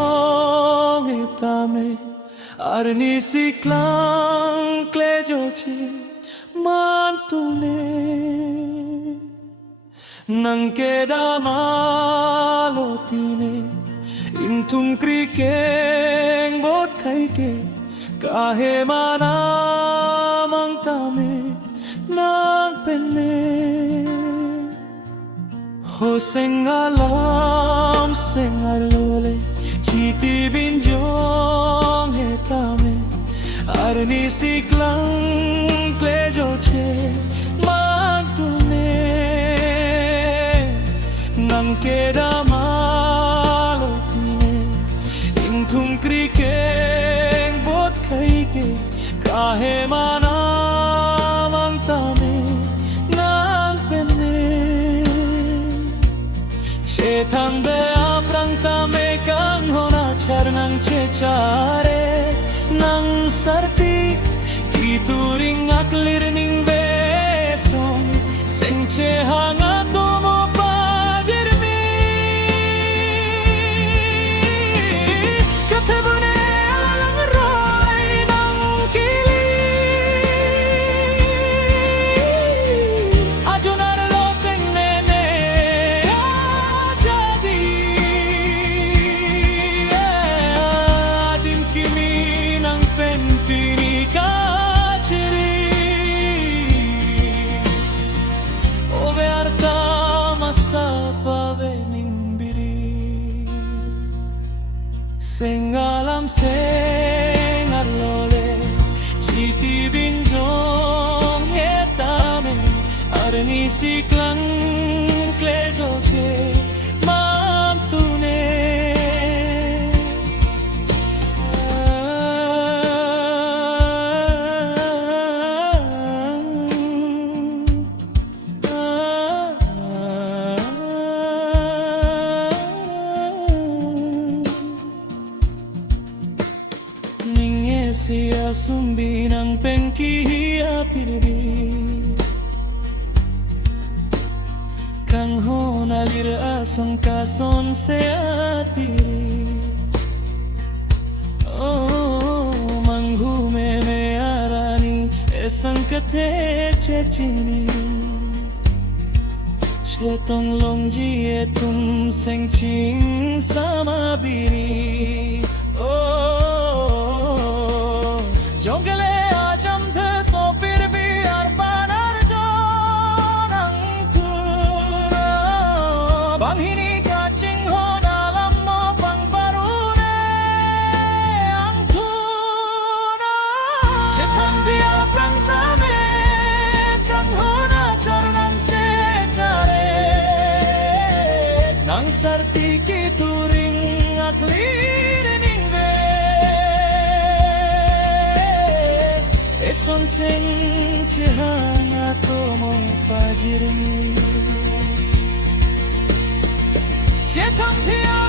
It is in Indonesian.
binjong hitame arni siklang klejoche mantune nang kedamalotine intum krikeng bot kaike kahe manamang tame nang penne ho sengalam sengalole chiti binjong hetame arni siklang klejoche mantune nang kedamalotine intum krikeng bot kaike kahe manamang tame nang penne cetande aprang tame kang hona charnang cecare nang sarti kituring aklir ning beson sengce hanga tomo pajermi katebune alang roy nang kili ajunar loteng nene ajadi adim kimi nang pentini kaciri ove arta masa pavening biri sengalam sengarlole chiti binjong hetame arni siklang klejoche mamtune sia sumbi nang pengkia pirbi kang hona lir asong kason seatiri oh manghume me arani esang kate cecini cetong longji etum sengching sama biri Jongale ajam the sopir biar panar jonang tura banghini kacing ho dalam mo pang barune ang tuna cetan dia prang tame kang hona charnang cecare nang sarti kituring aklir son seng cehanga tomo pajirmi cetam dia